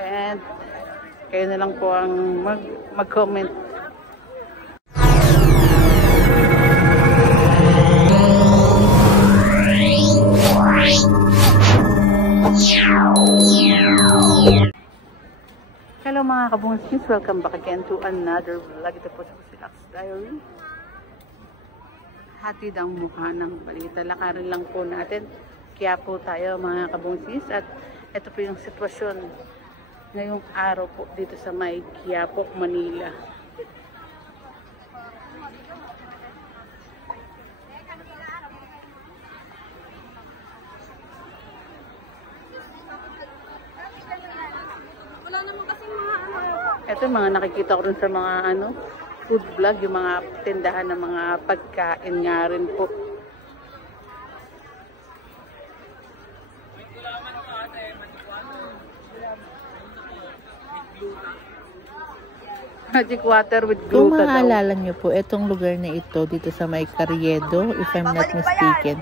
And kayo na lang po ang mag-comment. Hello mga kabungis, welcome back again to another vlog. Ito po sa Kusilax Diary. Hatid ang mukha ng balita. Lakarin lang po natin. Kaya po tayo mga kabungis. At ito po yung sitwasyon ngayong araw po dito sa may Quiapo, Manila. Ito mga nakikita ko rin sa mga food vlog, yung mga tindahan ng mga pagkain nga rin po. Magic water with gluta. Kung maalala nyo po, itong lugar na ito dito sa may Carriedo, if I'm not mistaken,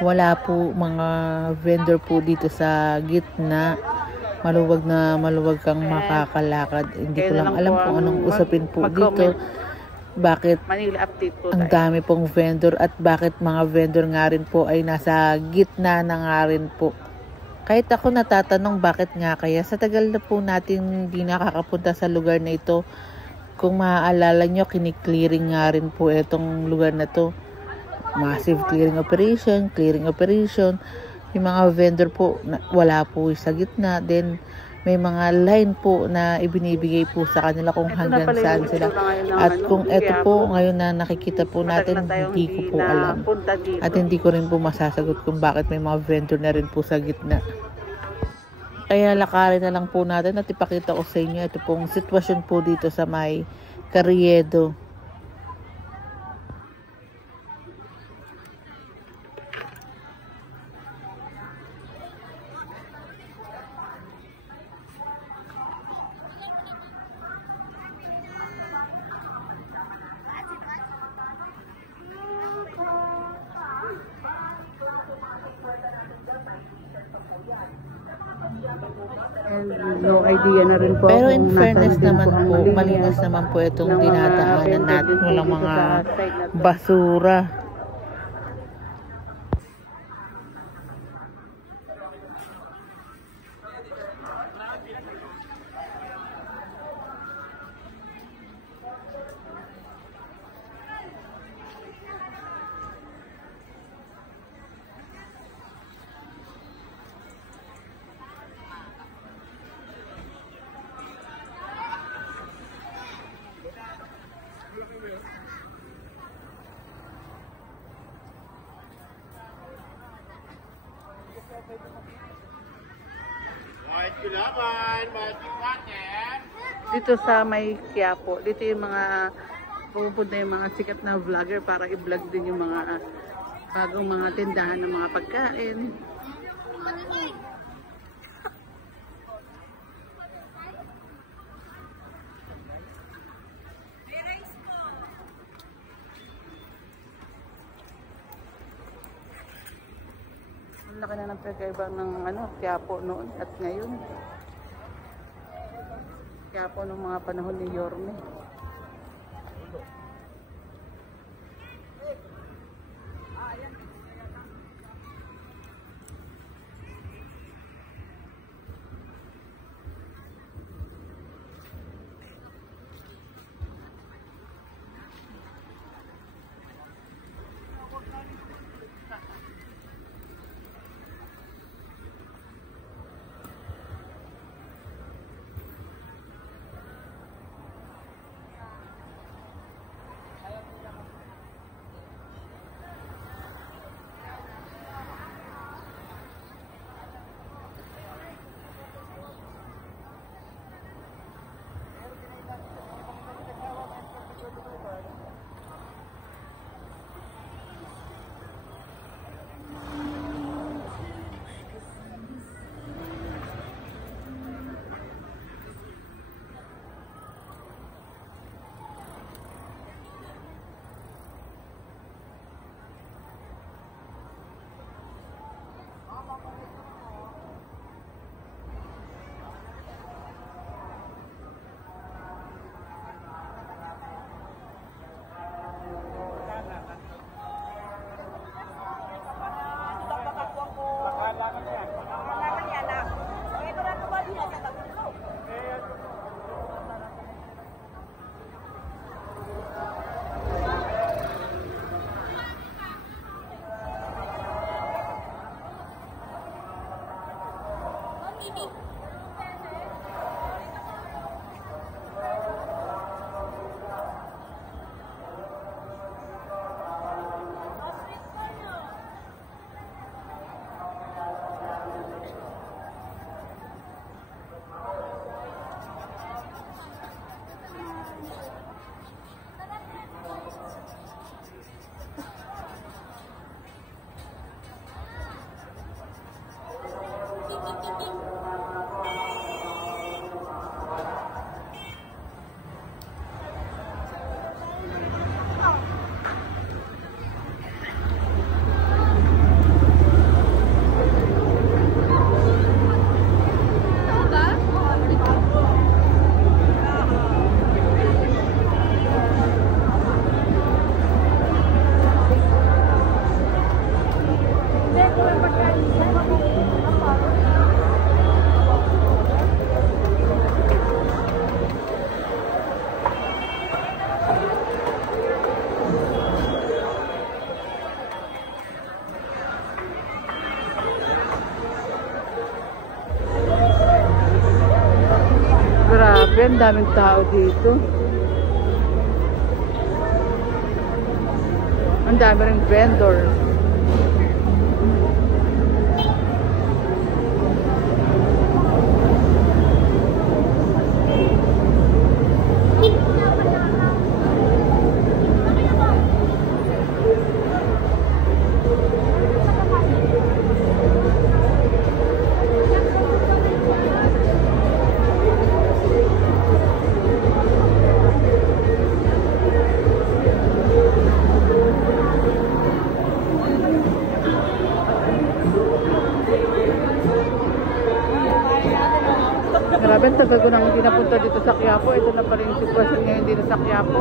wala po mga vendor po dito sa gitna. Maluwag na maluwag kang makakalakad. Hindi ko lang alam kung anong usapin po dito. Bakit Manila update po ang dami pong vendor at bakit mga vendor nga rin po ay nasa gitna na nga rin po. Kahit ako natatanong bakit nga kaya sa tagal na po natin hindi nakakapunta sa lugar na ito. Kung maaalala nyo, kiniklearing nga rin po itong lugar na to. Massive clearing operation. Yung mga vendor po, wala po sa gitna. Then, may mga line po na ibinibigay po sa kanila kung hanggang saan sila. At kung ito po, ngayon na nakikita po natin, hindi ko po alam. At hindi ko rin po masasagot kung bakit may mga vendor na rin po sa gitna. Kaya lakarin na lang po natin at ipakita ko sa inyo ito pong sitwasyon po dito sa may Carriedo. No idea na rin po. Pero in fairness naman po, malinis naman po itong dinadaanan natin. Walang mga basura. Dito sa may Quiapo, dito yung mga pupunta yung mga sikat na vlogger para i-vlog din yung mga bagong mga tindahan ng mga pagkain. Ang laki na ng pagkaiba ng Quiapo noon at ngayon. Quiapo ng mga panahon ni Yorme. Grabe, ang daming tao dito. Ang dami ring vendor. Grabe, ang tagal ko nang hindi napunta dito sa Quiapo. Ito na pala yung sitwasyon ngayon dito sa Quiapo.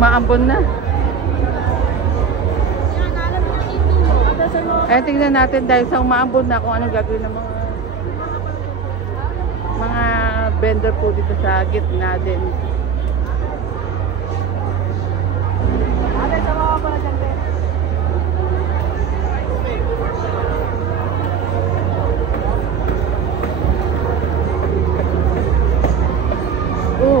Umaambon na. Eh, tingnan natin dahil sa umaambon na kung anong gagawin ng mga vendor po dito sa gitna din. Oh.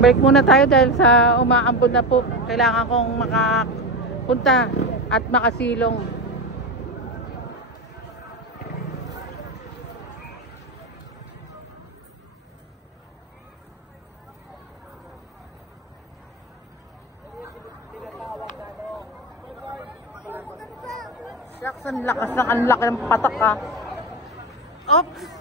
Balik muna tayo dahil sa umaambon na po. Kailangan kong makapunta at makasilong. Shucks, ang lakas ng laki ng patak, ah. Oops!